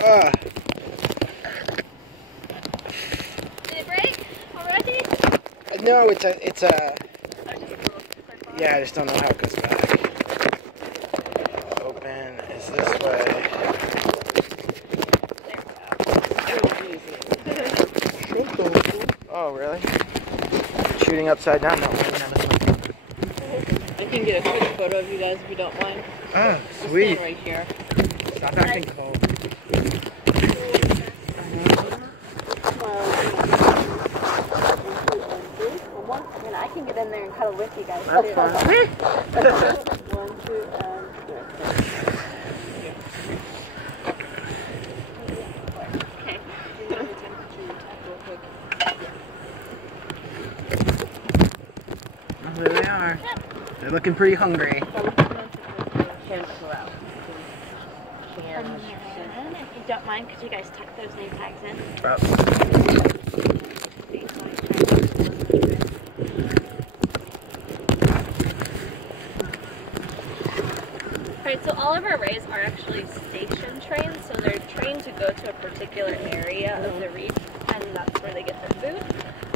Did it break already? No, it's a. Yeah, I just don't know how it goes back. Open is this way. Oh, really? Shooting upside down? No. I can get a quick photo of you guys if you don't mind. Oh, Just sweet. stand right here. Stop acting cold. And I can get in there and cuddle with you guys. That's fun. 1, 2, and 3. Okay. Oh, there they are. They're looking pretty hungry. If you don't mind, could you guys tuck those name tags in? Alright, so all of our rays are actually station trained, so they're trained to go to a particular area of the reef, and that's where they get their food.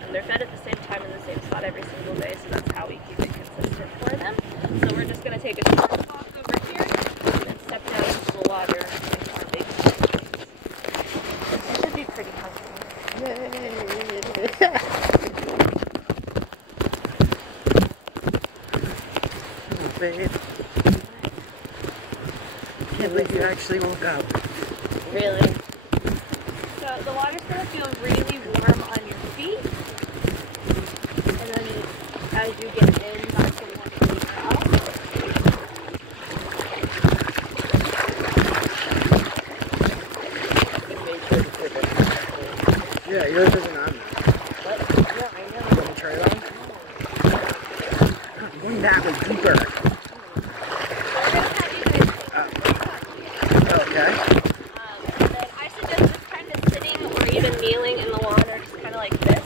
And they're fed at the same time in the same spot every single day, so that's how we keep it consistent for them. So we're just going to take a short walk over here and step down into the water into our big stations. They should be pretty hungry. Oh, babe. Can't believe you actually woke up. Really? So the water's going to feel really warm on your feet. And then as you get in, that's going to want to be out. Yeah, yours isn't on there. What? Yeah, I know. You want to try it on? I'm going that way deeper. Okay. And then I suggest just kind of sitting or even kneeling in the water, just kind of like this.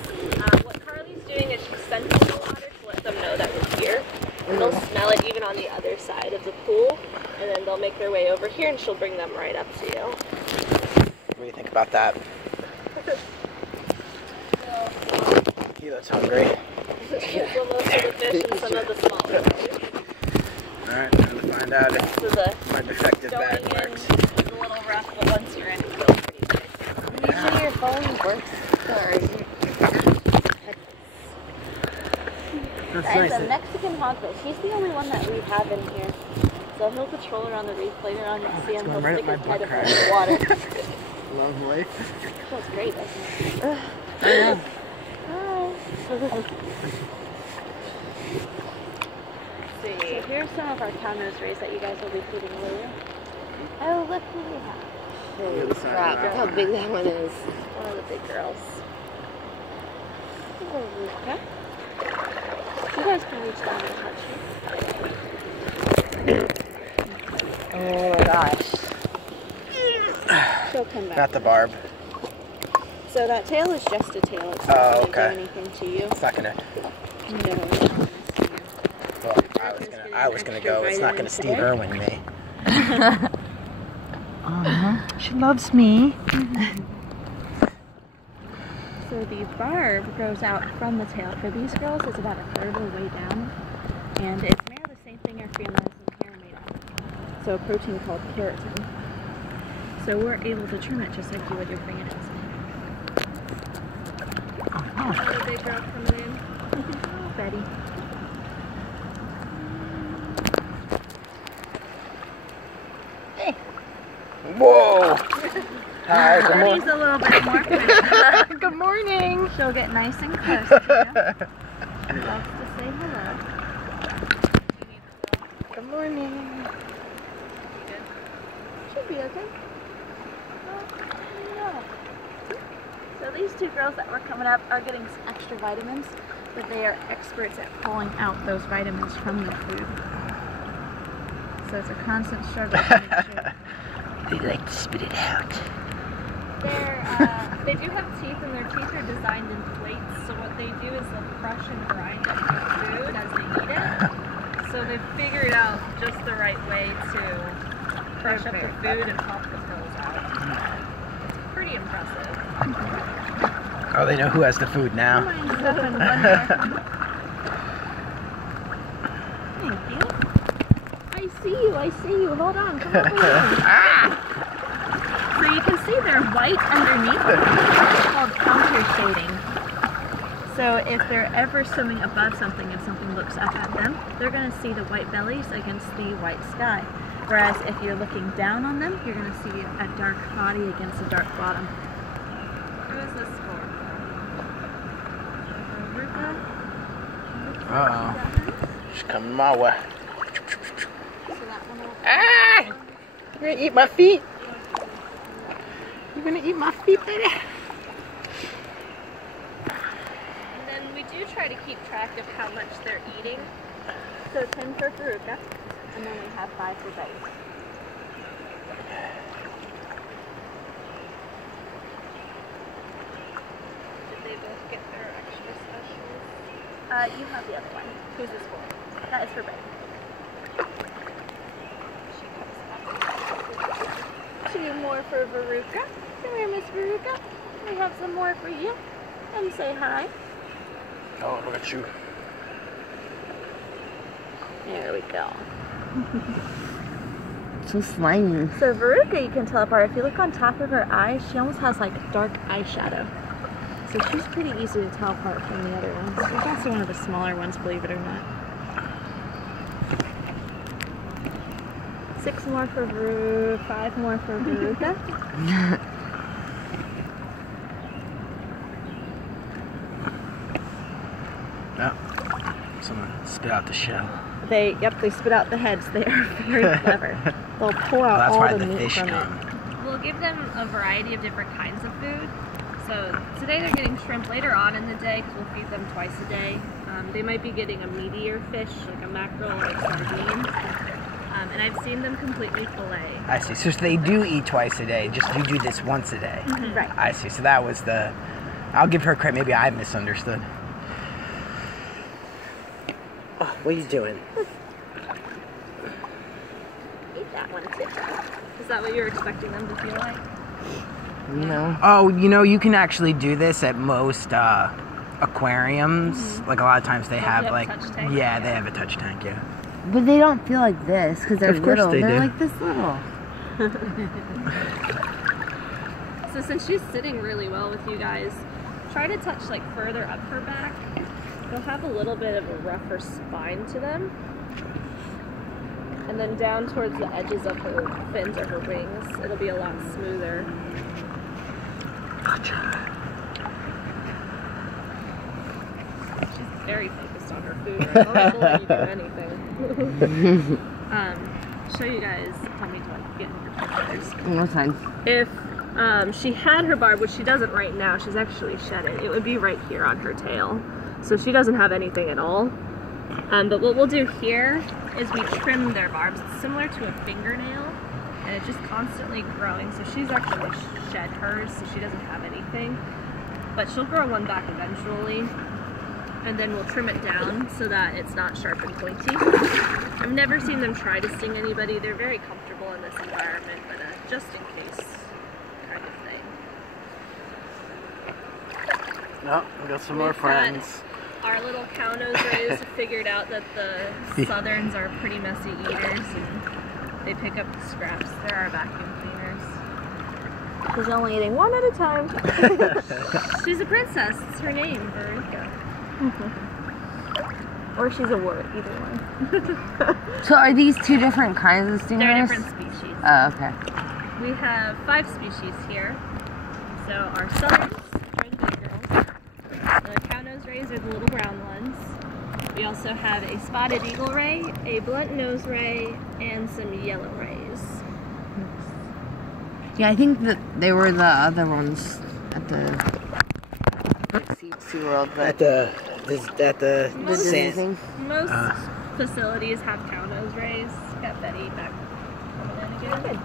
What Carly's doing is she's scenting the water to let them know that we're here. And they'll smell it even on the other side of the pool. And then they'll make their way over here and she'll bring them right up to you. What do you think about that? Kilo's hungry. So most of the fish and some of the small fish. Alright, time to find out if So the my defective going bag in works. is a little rough, but once you're in, it feels pretty nice. Are you sure your phone works? Sorry. That's Guys, nice. a Mexican hogfish. He's the only one that we have in here. So he'll patrol around the reef later on. You'll see him. He'll going right stick up his my head butt above the water. Lovely. Feels great, doesn't it? I know. So here's some of our cow-nose rays that you guys will be feeding later. Oh, look who we have. The other side Crap, of look that how one. big that one is. One of the big girls. Okay. You guys can reach down and touch her. Oh my gosh. She'll come back. Not the barb. So that tail is just a tail. It's not Oh, going to okay. do anything to you. It's not gonna. No. Well, I was gonna go. It's not gonna Steve Irwin me. She loves me. So the barb grows out from the tail. For these girls, it's about a third of the way down. And it's made of the same thing our females and hair are made of. So a protein called keratin. So we're able to trim it just like you would your fingernails. Another big girl coming in. Oh, Betty. Hey. Whoa! Hi, good Betty's morning. a little bit more fit. Good morning. She'll get nice and close to you. She loves to say hello. Good morning. She'll be okay. So these two girls that were coming up are getting some extra vitamins, but they are experts at pulling out those vitamins from the food. So it's a constant struggle to make sure. They like to spit it out. They do have teeth, and their teeth are designed in plates, so what they do is they'll crush and grind up the food as they eat it. So they've figured out just the right way to crush up the food and pop the pearls out. Oh, they know who has the food now. Thank you. I see you. Hold on, come over here. So you can see they're white underneath. It's called counter shading. So if they're ever swimming above something and something looks up at them, they're going to see the white bellies against the white sky. Whereas if you're looking down on them, you're going to see a dark body against a dark bottom. Who is this for? Uh-oh. She's coming my way. So that one will... Ah! You're gonna eat my feet? You're gonna eat my feet, baby? And then we do try to keep track of how much they're eating. So 10 for Veruca, and then we have 5 for Betty. Did they both get their extra specials? You have the other one. Who's this for? That is for Betty. She comes up. 2 more for Veruca. Come here, Miss Veruca. We have some more for you. And say hi. Oh, look at you. There we go. So slimy. So Veruca, you can tell apart. If you look on top of her eyes, she almost has like dark eyeshadow. So she's pretty easy to tell apart from the other ones. She's also one of the smaller ones, believe it or not. 6 more for Veruca, 5 more for Veruca. Oh, someone spit out the shell. They spit out the heads. They are very clever. They'll pull out That's all why the the meat fish from come. it. We'll give them a variety of different kinds of food. So today they're getting shrimp. Later on in the day, because we'll feed them twice a day, they might be getting a meatier fish, like a mackerel or a sardine. And I've seen them completely fillet. I see. So they do eat twice a day, just you do this once a day. Mm-hmm. Right. I see. So that was the... I'll give her credit. Maybe I misunderstood. Oh, what are you doing? Eat that one too. Is that what you're expecting them to feel like? No. Oh, you know, you can actually do this at most aquariums. Mm-hmm. Like a lot of times they have like... touch tank? Yeah, they have a touch tank, yeah. But they don't feel like this because they're Of course little. they They're do. like this little. So since she's sitting really well with you guys, try to touch like further up her back. They'll have a little bit of a rougher spine to them. And then down towards the edges of her fins or her wings, it'll be a lot smoother. She's very focused on her food right now. She'll let you do anything. Show you guys, tell me to like get in your pictures. No time. If she had her barb, which she doesn't right now, she's actually shed it, it would be right here on her tail. So she doesn't have anything at all. But what we'll do here is we trim their barbs. It's similar to a fingernail, and it's just constantly growing. So she's actually shed hers, so she doesn't have anything. But she'll grow one back eventually, and then we'll trim it down so that it's not sharp and pointy. I've never seen them try to sting anybody. They're very comfortable in this environment, but just in case kind of thing. No, we got some more friends. Our little cow nose rays have figured out that the southerns are pretty messy eaters, and they pick up the scraps. They're our vacuum cleaners. She's only eating one at a time. She's a princess. It's her name, Veruca. Or she's a wart, either one. So are these 2 different kinds of stingrays? They're different species. Oh, okay. We have 5 species here. So our southerns are the big girls. The cow nose rays are the little brown ones. We also have a spotted eagle ray, a blunt nose ray, and some yellow rays. Yeah, I think that they were the other ones at the SeaWorld, but Most sand. Most facilities have cow nose rays. Got Betty back coming in again.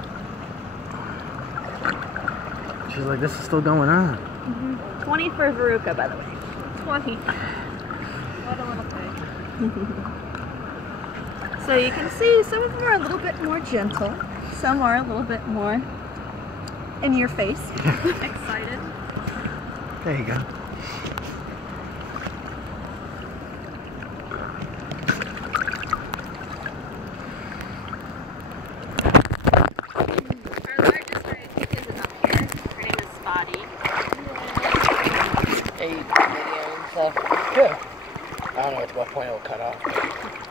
She's like, this is still going on. 20 for Veruca, by the way. 20. What a little thing. So you can see some of them are a little bit more gentle. Some are a little bit more in your face. Excited. There you go. Our largest ray is up here. Her name is Spotty. 8 video and stuff. Good. I don't know at what point it'll cut off.